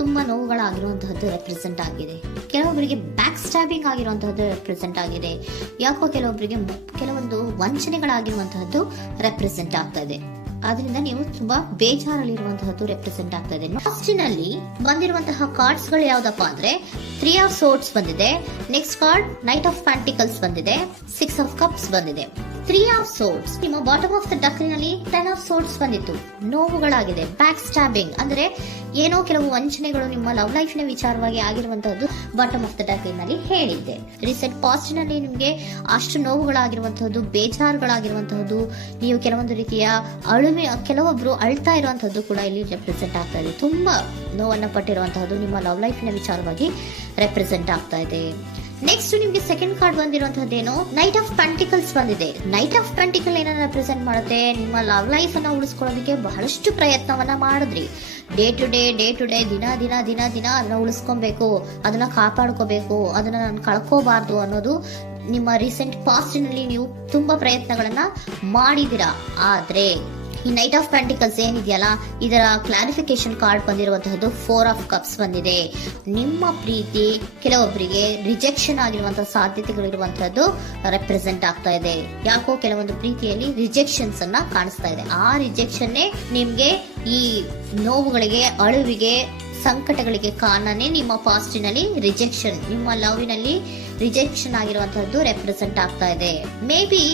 ತುಂಬಾ ನೋವುಗಳಾಗಿರುವಂತಹದ್ದು ರೆಪ್ರೆಸೆಂಟ್ ಆಗಿದೆ. ಕೆಲವೊಬ್ಬರಿಗೆ ಬ್ಯಾಕ್ ಸ್ಟ್ಯಾಬಿಂಗ್ ಆಗಿರುವಂತಹದ್ದು ರೆಪ್ರೆಸೆಂಟ್ ಆಗಿದೆ. ಯಾಕೋ ಕೆಲವೊಬ್ಬರಿಗೆ ಕೆಲವೊಂದು ವಂಚನೆಗಳಾಗಿರುವಂತಹದ್ದು ರೆಪ್ರೆಸೆಂಟ್ ಆಗ್ತಾ ಇದೆ. ಆದ್ರಿಂದ ನೀವು ತುಂಬಾ ಬೇಜಾರಲ್ಲಿರುವಂತಹದ್ದು ರೆಪ್ರೆಸೆಂಟ್ ಆಗ್ತಾ ಇದೆ. ಲಾಸ್ಟಿನಲ್ಲಿ ಬಂದಿರುವಂತಹ ಕಾರ್ಡ್ಸ್ ಗಳು ಯಾವ್ದಪ್ಪ ಅಂದ್ರೆ 3 ಆಫ್ ಸೋರ್ಡ್ಸ್ ಬಂದಿದೆ. Next card knight of pentacles ಬಂದಿದೆ. 6 ಆಫ್ ಕಪ್ಸ್ ಬಂದಿದೆ. 3 ಆಫ್ ಸೋರ್ಡ್ಸ್ ನಿಮ್ಮ ಬಾಟಮ್ ಆಫ್ ದ ಡಕ್ನಲ್ಲಿ 10 ಆಫ್ ಸೋರ್ಡ್ಸ್ ಬಂದಿತ್ತು. ನೋವುಗಳಾಗಿದೆ, ಬ್ಯಾಕ್ ಸ್ಟ್ಯಾಬಿಂಗ್ ಅಂದ್ರೆ ಏನೋ ಕೆಲವು ವಂಚನೆಗಳು ನಿಮ್ಮ ಲವ್ ಲೈಫ್ ನ ವಿಚಾರವಾಗಿ ಆಗಿರುವಂತಹದ್ದು ಬಾಟಮ್ ಆಫ್ ದ ಡಕ್ನಲ್ಲಿ ಹೇಳಿದ್ದೆ. ರೀಸೆಂಟ್ ಪಾಸ್ಟ್ ನಲ್ಲಿ ನಿಮ್ಗೆ ಅಷ್ಟು ನೋವುಗಳಾಗಿರುವಂತಹದ್ದು, ಬೇಜಾರುಗಳಾಗಿರುವಂತಹದ್ದು, ನೀವು ಕೆಲವೊಂದು ರೀತಿಯ ಕೆಲವೊಬ್ರು ಅಳ್ತಾ ಇರುವಂತಹದ್ದು ಕೂಡ ಇಲ್ಲಿ ರೆಪ್ರೆಸೆಂಟ್ ಆಗ್ತಾ ಇದೆ. ತುಂಬಾ ನೋವನ್ನ ಪಟ್ಟಿರುವಂತಹದ್ದು ನಿಮ್ಮ ಲವ್ ಲೈಫ್ ನ ವಿಚಾರವಾಗಿ ರೆಪ್ರೆಸೆಂಟ್ ಆಗ್ತಾ ಇದೆ. ನೆಕ್ಸ್ಟ್ ನಿಮ್ಗೆ ಸೆಕೆಂಡ್ ಕಾರ್ಡ್ ಬಂದಿರುವಂತಹದ್ದೇನು ನೈಟ್ ಆಫ್ ಪೆಂಟಿಕಲ್ಸ್ ಬಂದಿದೆ. ನೈಟ್ ಆಫ್ ಪೆಂಟಿಕಲ್ ಏನನ್ನ ರೆಪ್ರೆಸೆಂಟ್ ಮಾಡುತ್ತೆ, ನಿಮ್ಮ ಲವ್ ಲೈಫ್ ಅನ್ನ ಉಳಿಸ್ಕೊಳ್ಳೋದಕ್ಕೆ ಬಹಳಷ್ಟು ಪ್ರಯತ್ನವನ್ನ ಮಾಡಿದ್ರಿ. ಡೇ ಟು ಡೇ ದಿನ ಅದನ್ನ ಉಳಿಸ್ಕೊಬೇಕು, ಅದನ್ನ ಕಾಪಾಡ್ಕೋಬೇಕು, ಅದನ್ನ ನಾನು ಕಳ್ಕೋಬಾರ್ದು ಅನ್ನೋದು ನಿಮ್ಮ ರೀಸೆಂಟ್ ಪಾಸ್ಟ್ ನಲ್ಲಿ ನೀವು ತುಂಬಾ ಪ್ರಯತ್ನಗಳನ್ನ ಮಾಡಿದಿರಾ. ಆದ್ರೆ ಈ ನೈಟ್ ಆಫ್ ಪ್ಯಾಂಟಿಕಲ್ಸ್ ಏನಿದೆಯಲ್ಲ, ಇದರ ಕ್ಲಾರಿಫಿಕೇಶನ್ ಕಾರ್ಡ್ ಬಂದಿರುವಂತಹದ್ದು 4 ಆಫ್ ಕಪ್ಸ್ ಬಂದಿದೆ. ನಿಮ್ಮ ಪ್ರೀತಿ ಕೆಲವೊಬ್ಬರಿಗೆ ರಿಜೆಕ್ಷನ್ ಆಗಿರುವಂತಹ ಸಾಧ್ಯತೆಗಳಿರುವಂತಹದ್ದು ರೆಪ್ರೆಸೆಂಟ್ ಆಗ್ತಾ ಇದೆ. ಯಾಕೋ ಕೆಲವೊಂದು ಪ್ರೀತಿಯಲ್ಲಿ ರಿಜೆಕ್ಷನ್ಸ್ ಅನ್ನ ಕಾಣಿಸ್ತಾ ಇದೆ. ಆ ರಿಜೆಕ್ಷನ್ನೇ ನಿಮ್ಗೆ ಈ ನೋವುಗಳಿಗೆ, ಅಳುವಿಗೆ, ಸಂಕಟಗಳಿಗೆ ಕಾರಣನೇ ನಿಮ್ಮ ಪಾಸ್ಟಿನಲ್ಲಿ ರಿಜೆಕ್ಷನ್, ನಿಮ್ಮ ಲವ್ನಲ್ಲಿ ರಿಜೆಕ್ಷನ್ ಆಗಿರುವಂತಹದ್ದು ರೆಪ್ರೆಸೆಂಟ್ ಆಗ್ತಾ ಇದೆ. ಮೇ ಬಿ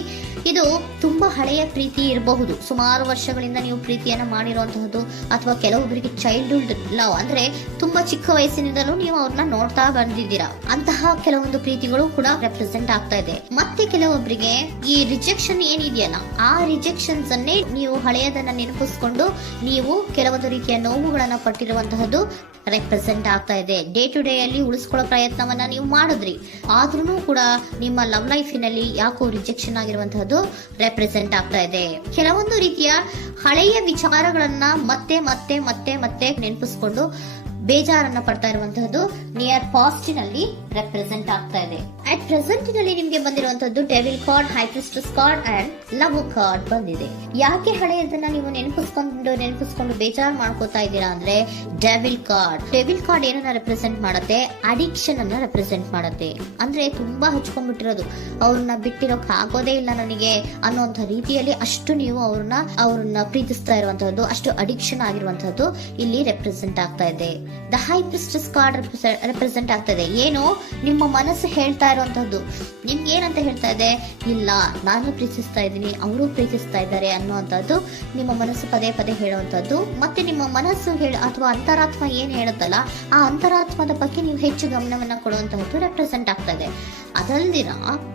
ಇದು ತುಂಬಾ ಹಳೆಯ ಪ್ರೀತಿ ಇರಬಹುದು. ಸುಮಾರು ವರ್ಷಗಳಿಂದ ನೀವು ಪ್ರೀತಿಯನ್ನ ಮಾಡಿರುವಂತಹದ್ದು, ಅಥವಾ ಕೆಲವೊಬ್ಬರಿಗೆ ಚೈಲ್ಡ್ಹುಡ್ ಲವ್ ಅಂದ್ರೆ ತುಂಬಾ ಚಿಕ್ಕ ವಯಸ್ಸಿನಿಂದಲೂ ನೀವು ಅವ್ರನ್ನ ನೋಡ್ತಾ ಬಂದಿದ್ದೀರಾ. ಅಂತಹ ಕೆಲವೊಂದು ಪ್ರೀತಿಗಳು ಕೂಡ ರೆಪ್ರೆಸೆಂಟ್ ಆಗ್ತಾ ಇದೆ. ಮತ್ತೆ ಕೆಲವೊಬ್ಬರಿಗೆ ಈ ರಿಜೆಕ್ಷನ್ ಏನಿದೆಯಲ್ಲ, ಆ ರಿಜೆಕ್ಷನ್ಸ್ ಅನ್ನೇ ನೀವು ಹಳೆಯದನ್ನ ನೆನಪಿಸ್ಕೊಂಡು ನೀವು ಕೆಲವೊಂದು ರೀತಿಯ ನೋವುಗಳನ್ನ ಪಟ್ಟಿರುವಂತಹದ್ದು ರೆಪ್ರೆಸೆಂಟ್ ಆಗ್ತಾ ಇದೆ. ಡೇ ಟು ಡೇ ಅಲ್ಲಿ ಉಳಿಸ್ಕೊಳ್ಳೋ ಪ್ರಯತ್ನವನ್ನ ನೀವು ಮಾಡಿದ್ರಿ, ಆದ್ರೂ ಕೂಡ ನಿಮ್ಮ ಲವ್ ಲೈಫಿನಲ್ಲಿ ಯಾಕೋ ರಿಜೆಕ್ಷನ್ ಆಗಿರುವಂತಹದ್ದು ರೆಪ್ರೆಸೆಂಟ್ ಆಗ್ತಾ ಇದೆ. ಕೆಲವೊಂದು ರೀತಿಯ ಹಳೆಯ ವಿಚಾರಗಳನ್ನ ಮತ್ತೆ ಮತ್ತೆ ಮತ್ತೆ ಮತ್ತೆ ನೆನಪಿಸ್ಕೊಂಡು ಬೇಜಾರನ್ನ ಪಡ್ತಾ ಇರುವಂತಹದ್ದು ನಿಯರ್ ಪಾಸ್ಟಿನಲ್ಲಿ ರೆಪ್ರೆಸೆಂಟ್ ಆಗ್ತಾ ಇದೆ. ಅಟ್ ಪ್ರೆಸೆಂಟ್ ನಲ್ಲಿ ನಿಮ್ಗೆ ಬಂದಿರುವಂತಹದ್ದು devil card, high priestess card and love card ಬಂದಿದೆ. ಯಾಕೆ ಹಳೆಯದನ್ನ ನೀವು ನೆನಪಿಸ್ಕೊಂಡು ಬೇಜಾರು ಮಾಡ್ಕೋತಾ ಇದ್ದೀರಾ ಅಂದ್ರೆ, ಡೆವಿಲ್ ಕಾರ್ಡ್ ಏನನ್ನ ರೆಪ್ರೆಸೆಂಟ್ ಮಾಡುತ್ತೆ, ಅಡಿಕ್ಷನ್ ಅನ್ನ ರೆಪ್ರೆಸೆಂಟ್ ಮಾಡುತ್ತೆ. ಅಂದ್ರೆ ತುಂಬಾ ಹಚ್ಕೊಂಡ್ಬಿಟ್ಟಿರೋದು, ಅವ್ರನ್ನ ಬಿಟ್ಟಿರೋಕ್ ಆಗೋದೇ ಇಲ್ಲ ನನಗೆ ಅನ್ನುವಂತ ರೀತಿಯಲ್ಲಿ ಅಷ್ಟು ನೀವು ಅವ್ರನ್ನ ಪ್ರೀತಿಸ್ತಾ ಇರುವಂತಹದ್ದು, ಅಷ್ಟು ಅಡಿಕ್ಷನ್ ಆಗಿರುವಂತಹದ್ದು ಇಲ್ಲಿ ರೆಪ್ರೆಸೆಂಟ್ ಆಗ್ತಾ ಇದೆ. The high priestess card represent ಆಗ್ತದೆ. ಏನು ನಿಮ್ಮ ಮನಸ್ಸು ಹೇಳ್ತಾ ಇರುವಂತಹದ್ದು, ನಿಮ್ಗೆ ಏನಂತ ಹೇಳ್ತಾ ಇದೆ, ಇಲ್ಲ ನಾನು ಪ್ರೀತಿಸ್ತಾ ಇದ್ದೀನಿ, ಅವರು ಪ್ರೀತಿಸ್ತಾ ಇದ್ದಾರೆ ಅನ್ನುವಂಥದ್ದು ನಿಮ್ಮ ಮನಸ್ಸು ಪದೇ ಪದೇ ಹೇಳುವಂತದ್ದು. ಮತ್ತೆ ನಿಮ್ಮ ಮನಸ್ಸು ಅಥವಾ ಅಂತರಾತ್ಮ ಏನ್ ಹೇಳುತ್ತಲ್ಲ, ಆ ಅಂತರಾತ್ಮದ ಬಗ್ಗೆ ನೀವು ಹೆಚ್ಚು ಗಮನವನ್ನ ಕೊಡುವಂತಹದ್ದು ರೆಪ್ರೆಸೆಂಟ್ ಆಗ್ತಾ ಇದೆ. ಅದಲ್ದಿರ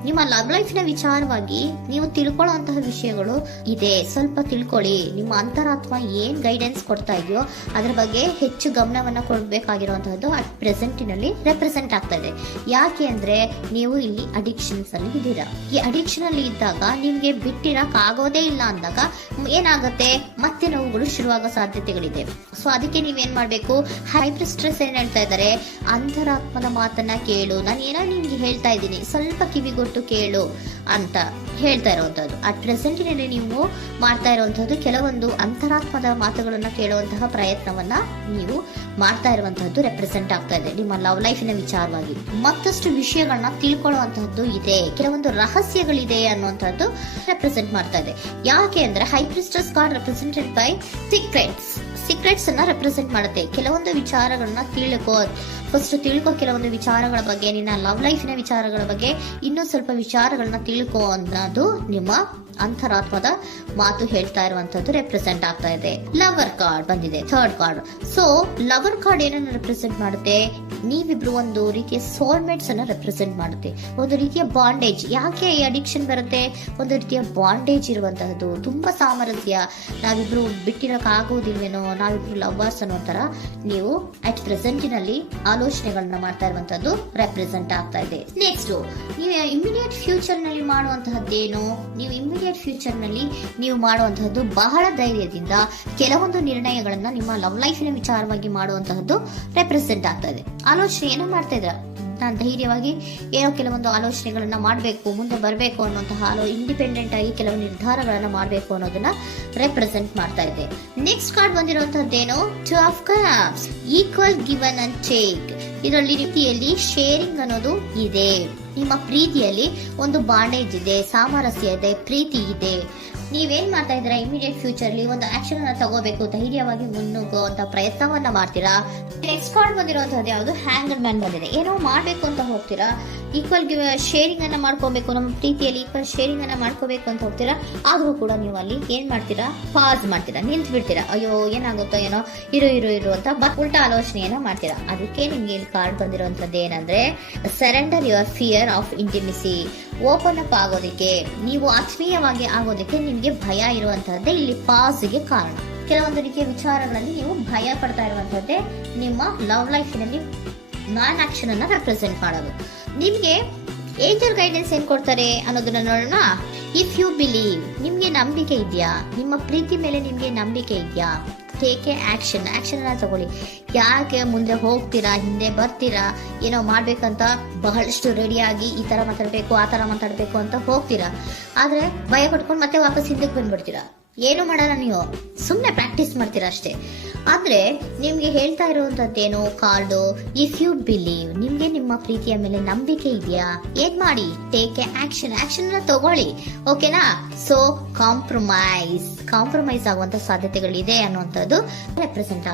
ನಿಮ್ಮ ಲವ್ ಲೈಫ್ ನ ವಿಚಾರವಾಗಿ ನೀವು ತಿಳ್ಕೊಳ್ಳುವಂತಹ ವಿಷಯಗಳು ಇದೆ. ಸ್ವಲ್ಪ ತಿಳ್ಕೊಳ್ಳಿ. ನಿಮ್ಮ ಅಂತರಾತ್ಮ ಏನ್ ಗೈಡೆನ್ಸ್ ಕೊಡ್ತಾ ಇದೆಯೋ ಅದ್ರ ಬಗ್ಗೆ ಹೆಚ್ಚು ಗಮನವನ್ನ ಕೊಡಬೇಕಾಗಿರುವಂತಹದ್ದು ಅಟ್ ಪ್ರೆಸೆಂಟಿನಲ್ಲಿ ರೆಪ್ರೆಸೆಂಟ್ ಆಗ್ತಾ ಇದೆ. ಯಾಕೆ ಅಂದ್ರೆ ನೀವು ಇಲ್ಲಿ ಅಡಿಕ್ಷನ್ಸ್ ಅಲ್ಲಿ ಇದ್ದೀರಾ. ಈ ಅಡಿಕ್ಷನ್ ಅಲ್ಲಿ ಇದ್ದಾಗ ನಿಮ್ಗೆ ಬಿಟ್ಟಿರಕ್ ಆಗೋದೇ ಇಲ್ಲ ಅಂದಾಗ ಏನಾಗುತ್ತೆ, ಮತ್ತೆ ನೋವುಗಳು ಶುರುವಾಗೋ ಸಾಧ್ಯತೆಗಳಿದೆ. ಸೊ ಅದಕ್ಕೆ ನೀವೇನ್ ಮಾಡ್ಬೇಕು, ಹೈಬ್ರಿಡ್ ಸ್ಟ್ರೆಸ್ ಏನ್ ಹೇಳ್ತಾ ಇದ್ದಾರೆ, ಅಂತರಾತ್ಮದ ಮಾತನ್ನ ಕೇಳು, ನಾನು ಏನೋ ನಿಮ್ಗೆ ಹೇಳ್ತಾ ಇದ್ದೀನಿ, ಸ್ವಲ್ಪ ಕಿವಿಗೊಟ್ಟು ಕೇಳು ಅಂತ ಹೇಳ್ತಾ ಇರುವಂತದ್ದು. ಅಟ್ ಪ್ರೆಸೆಂಟಿನಲ್ಲಿ ನೀವು ಮಾಡ್ತಾ ಇರುವಂತಹದ್ದು ಕೆಲವೊಂದು ಅಂತರಾತ್ಮದ ಮಾತುಗಳನ್ನ ಕೇಳುವಂತಹ ಪ್ರಯತ್ನವನ್ನ ನೀವು ಮಾಡ್ತಾ ಇರುವಂತಹದ್ದು ರೆಪ್ರೆಸೆಂಟ್ ಆಗ್ತಾ ಇದೆ. ನಿಮ್ಮ ಲವ್ ಲೈಫಿನ ವಿಚಾರವಾಗಿ ಮತ್ತಷ್ಟು ವಿಷಯಗಳನ್ನ ತಿಳ್ಕೊಳ್ಳುವಂತಹದ್ದು ಇದೆ, ಕೆಲವೊಂದು ರಹಸ್ಯಗಳಿದೆ ಅನ್ನುವಂಥದ್ದು ರೆಪ್ರೆಸೆಂಟ್ ಮಾಡ್ತಾ ಇದೆ. ಯಾಕೆ ಅಂದ್ರೆ high priestess card represented by secrets ಅನ್ನ ರೆಪ್ರೆಸೆಂಟ್ ಮಾಡುತ್ತೆ. ಕೆಲವೊಂದು ವಿಚಾರಗಳನ್ನ ತಿಳ್ಕೊ ಕೆಲವೊಂದು ವಿಚಾರಗಳ ಬಗ್ಗೆ, ನಿನ್ನ ಲವ್ ಲೈಫಿನ ವಿಚಾರಗಳ ಬಗ್ಗೆ ಇನ್ನೂ ಸ್ವಲ್ಪ ವಿಚಾರಗಳನ್ನ ತಿಳ್ಕೊ ಅನ್ನೋದು ನಿಮ್ಮ ಅಂತರಾತ್ಮದ ಮಾತು ಹೇಳ್ತಾ ಇರುವಂತದ್ದು ರೆಪ್ರೆಸೆಂಟ್ ಆಗ್ತಾ ಇದೆ. ಲವರ್ ಕಾರ್ಡ್ ಬಂದಿದೆ, third card. So lover card ಏನನ್ನ ರೆಪ್ರೆಸೆಂಟ್ ಮಾಡುತ್ತೆ, ನೀವಿಬ್ರು ಒಂದು ರೀತಿಯ ಸೋಲ್ಮೇಟ್ಸ್ ಅನ್ನ ರೆಪ್ರೆಸೆಂಟ್ ಮಾಡುತ್ತೆ. ಒಂದು ರೀತಿಯ ಬಾಂಡೇಜ್. ಯಾಕೆ ಈ ಅಡಿಕ್ಷನ್ ಬರುತ್ತೆ, ಒಂದು ರೀತಿಯ ಬಾಂಡೇಜ್ ಇರುವಂತಹದ್ದು, ತುಂಬಾ ಸಾಮರಸ್ಯ, ನಾವಿಬ್ರು ಬಿಟ್ಟಿರಕ್ ಆಗೋದಿಲ್ವೇನೋ, ನಾವಿಬ್ರು ಲವರ್ಸ್ ಅನ್ನೋ ತರ ನೀವು ಅಟ್ ಪ್ರೆಸೆಂಟಿನಲ್ಲಿ ಆಲೋಚನೆಗಳನ್ನ ಮಾಡ್ತಾ ಇರುವಂತದ್ದು ರೆಪ್ರೆಸೆಂಟ್ ಆಗ್ತಾ ಇದೆ. ನೆಕ್ಸ್ಟ್ ನೀವು ಇಮಿಡಿಯೇಟ್ ಫ್ಯೂಚರ್ ನಲ್ಲಿ ಮಾಡುವಂತಹದ್ದೇನು, ನೀವು ಮಾಡುವಂತಹದ್ದು ಬಹಳ ಧೈರ್ಯದಿಂದ ಕೆಲವೊಂದು ನಿರ್ಣಯಗಳನ್ನ ನಿಮ್ಮ ಲವ್ ಲೈಫಿನ ವಿಚಾರವಾಗಿ ಮಾಡುವಂತಹದ್ದು ರೆಪ್ರೆಸೆಂಟ್ ಆಗ್ತಾ ಇದೆ. ಆಲೋಚನೆ ಏನೋ ಮಾಡ್ತಾ ಇದ್ರ, ನಾನು ಧೈರ್ಯವಾಗಿ ಏನೋ ಕೆಲವೊಂದು ಆಲೋಚನೆಗಳನ್ನ ಮಾಡಬೇಕು, ಮುಂದೆ ಬರಬೇಕು ಅನ್ನುವಂತಹ ಇಂಡಿಪೆಂಡೆಂಟ್ ಆಗಿ ಕೆಲವು ನಿರ್ಧಾರಗಳನ್ನ ಮಾಡಬೇಕು ಅನ್ನೋದನ್ನ ರೆಪ್ರೆಸೆಂಟ್ ಮಾಡ್ತಾ ಇದೆ. ನೆಕ್ಸ್ಟ್ ಕಾರ್ಡ್ ಬಂದಿರುವಂತಹದ್ದೇನು, 2 of cups, equal given and take. ಇದರಲ್ಲಿ ರೀತಿಯಲ್ಲಿ ಶೇರಿಂಗ್ ಅನ್ನೋದು ಇದೆ. ನಿಮ್ಮ ಪ್ರೀತಿಯಲ್ಲಿ ಒಂದು ಬಾಂಡೇಜ್ ಇದೆ, ಸಾಮರಸ್ಯ ಇದೆ, ಪ್ರೀತಿ ಇದೆ. ನೀವೇನ್ ಮಾಡ್ತಾ ಇದ್ದೀರಾ, ಇಮಿಡಿಯೇಟ್ ಫ್ಯೂಚರ್ ಅಲ್ಲಿ ಒಂದು ಆಕ್ಷನ್ ಅನ್ನ ತಗೋಬೇಕು, ಧೈರ್ಯವಾಗಿ ಮುನ್ನುಗ್ಗುವಂತ ಪ್ರಯತ್ನವನ್ನ ಮಾಡ್ತೀರಾ. ನೆಕ್ಸ್ಟ್ ಕಾರ್ಡ್ ಬಂದಿರುವಂತದ್ದು ಯಾವುದು, ಹ್ಯಾಂಗರ್ ಮ್ಯಾನ್ ಬಂದಿದೆ. ಏನೋ ಮಾಡ್ಬೇಕು ಅಂತ ಹೋಗ್ತೀರಾ, ಈಕ್ವಲ್ ಶೇರಿಂಗ್ ಅನ್ನ ಮಾಡ್ಕೋಬೇಕು, ನಮ್ಮ ಪ್ರೀತಿಯಲ್ಲಿ ಈಕ್ವಲ್ ಶೇರಿಂಗ್ ಅನ್ನ ಮಾಡ್ಕೋಬೇಕು ಅಂತ ಹೋಗ್ತೀರಾ. ಆದ್ರೂ ಕೂಡ ನೀವು ಅಲ್ಲಿ ಏನ್ ಮಾಡ್ತೀರಾ, ಪಾಸ್ ಮಾಡ್ತೀರಾ, ನಿಂತು ಬಿಡ್ತೀರಾ. ಅಯ್ಯೋ ಏನಾಗುತ್ತೋ ಏನೋ, ಇರು ಅಂತ ಉಲ್ಟಾ ಆಲೋಚನೆಯನ್ನ ಮಾಡ್ತೀರಾ. ಅದಕ್ಕೆ ನಿಮ್ಗೆ ಇಲ್ಲಿ ಕಾರ್ಡ್ ಬಂದಿರುವಂತದ್ದು ಏನಂದ್ರೆ, surrender your fear of intimacy. Open up ಆಗೋದಕ್ಕೆ, ನೀವು ಆತ್ಮೀಯವಾಗಿ ಆಗೋದಕ್ಕೆ ನಿಮ್ಗೆ ಭಯ ಇರುವಂತಹದ್ದೇ ಇಲ್ಲಿ ಪಾಸ್ಗೆ ಕಾರಣ. ಕೆಲವೊಂದು ರೀತಿಯ ವಿಚಾರಗಳಲ್ಲಿ ನೀವು ಭಯ ಪಡ್ತಾ ಇರುವಂತಹದ್ದೇ ನಿಮ್ಮ ಲವ್ ಲೈಫಿನಲ್ಲಿ ನಾನ್ ಆಕ್ಷನ್ ಅನ್ನ ರೆಪ್ರೆಸೆಂಟ್ ಮಾಡೋದು. ನಿಮ್ಗೆ ಏಂಜಲ್ ಗೈಡೆನ್ಸ್ ಏನ್ ಕೊಡ್ತಾರೆ ಅನ್ನೋದನ್ನ ನೋಡೋಣ. ಇಫ್ ಯು ಬಿಲೀವ್, ನಿಮ್ಗೆ ನಂಬಿಕೆ ಇದೆಯಾ, ನಿಮ್ಮ ಪ್ರೀತಿ ಮೇಲೆ ನಿಮ್ಗೆ ನಂಬಿಕೆ ಇದೆಯಾ, ಟೇಕ್ ಎ ಆಕ್ಷನ್ ಅನ್ನ ತಗೊಳ್ಳಿ. ಯಾಕೆ ಮುಂದೆ ಹೋಗ್ತೀರಾ, ಹಿಂದೆ ಬರ್ತೀರಾ, ಏನೋ ಮಾಡ್ಬೇಕಂತ ಬಹಳಷ್ಟು ರೆಡಿಯಾಗಿ ಈ ತರ ಮಾತಾಡ್ಬೇಕು ಆ ತರ ಮಾತಾಡ್ಬೇಕು ಅಂತ ಹೋಗ್ತೀರಾ. ಆದ್ರೆ ಭಯ ಪಟ್ಕೊಂಡು ಮತ್ತೆ ವಾಪಸ್ ಹಿಂದಕ್ಕೆ ಬಂದ್ಬಿಡ್ತೀರಾ. ಏನು ಮಾಡಲ್ಲ, ನೀವು ಸುಮ್ನೆ ಪ್ರಾಕ್ಟೀಸ್ ಮಾಡ್ತೀರಾ ಅಷ್ಟೇ. ಆದ್ರೆ ನಿಮ್ಗೆ ಹೇಳ್ತಾ ಇರುವಂತದ್ದೇನು ಕಾರ್ಡು, ಇಫ್ ಯು ಬಿಲೀವ್, ನಿಮ್ಗೆ ನಿಮ್ಮ ಪ್ರೀತಿಯ ಮೇಲೆ ನಂಬಿಕೆ ಇದೆಯಾ, ಏನ್ ಮಾಡಿ, ಟೇಕ್ ಎ ಆಕ್ಷನ್ ಅನ್ನ ತಗೊಳ್ಳಿ. ಓಕೆನಾ? ಸೊ ಕಾಂಪ್ರಮೈಸ್ ಆಗುವಂತ ಸಾಧ್ಯತೆಗಳಿದೆ ಅನ್ನುವಂಥದ್ದು ರೆಪ್ರೆಸೆಂಟ್